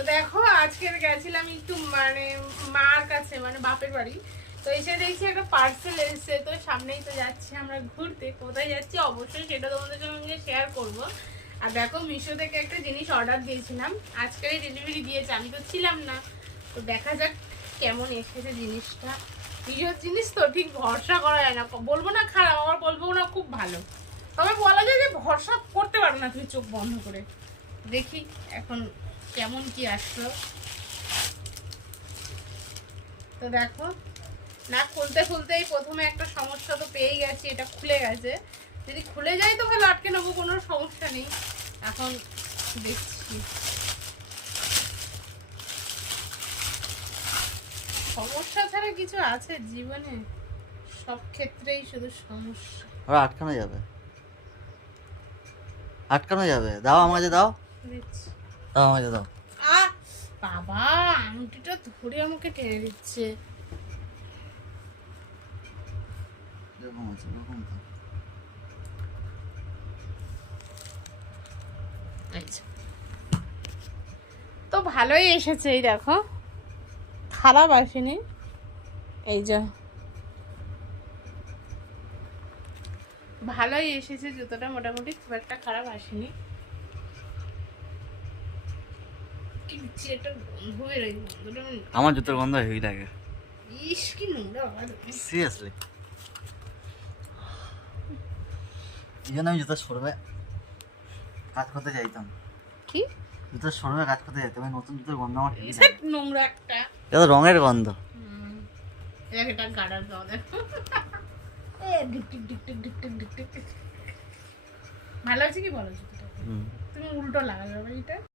তো দেখো আজকে গেছিলাম একটু মানে মার কাছে, মানে বাপের বাড়ি। তো এসে দেখছি একটা পার্সেল এসেছে, তো সামনেই তো যাচ্ছি আমরা ঘুরতে। কোথায় যাচ্ছি অবশ্যই সেটা তোমাদের সঙ্গে শেয়ার করব। আর দেখো মিশো থেকে একটা জিনিস অর্ডার দিয়েছিলাম, আজকেরই ডেলিভারি দিয়েছে, আমি তো ছিলাম না। তো দেখা যাক কেমন এসেছে জিনিসটা। মিশোর জিনিস তো ঠিক ভরসা করা যায় না, বলবো না খারাপ আবার বলবো না খুব ভালো, তবে বলা যায় যে ভরসা করতে পারো না তুমি চোখ বন্ধ করে। দেখি এখন কেমন কি আসলো। তো দেখো না খুলতে খুলতেই প্রথমে একটা সমস্যা তো পেয়ে গেছি, এটা খুলে গেছে। যদি খুলে যায় তো ভালো, আটকে নেবো, কোনো সমস্যা নেই। এখন দেখছি সমস্যা ছাড়া কিছু আছে জীবনে? সব ক্ষেত্রেই শুধু সমস্যা। আটকানো যাবে, আটকানো যাবে। দাও আমাকে দাও, দিচ্ছি। দাও আমাকে দাও। বাবা আংটিটা ধরে আমাকে টেনে দিচ্ছে। এরকম আছে, এরকম তো। আচ্ছা তো ভালোই এসেছে, এই দেখো খারাপ আসেনি। এই যে ভালোই এসেছে জুতোটা, মোটামুটি খুব একটা খারাপ আসেনি। কিন্তু এটা গন্ধ বেরোয়, গন্ধটা আমার জুতোর গন্ধ হেভি লাগে। ইস কি নোংরা আওয়াজ। সিরিয়াসলি, এই জন্য আমি জুতোর শোরুমে কাজ করতে চাইতাম। কি জুতোর শোরুমে কাজ করতে চাইতাম, এই নতুন জুতোর গন্ধ আমার হেভি এটা লাগে। নোংরা একটা। এটা রঙের গন্ধ। এটা গাড়ার দাও দেখো। এ ডিক টিক ডিক টিক ডিক টিক ডিক টিক। ভালো আছে কি বলো জুতোটা? তুমি উল্টো লাগাবে এটা।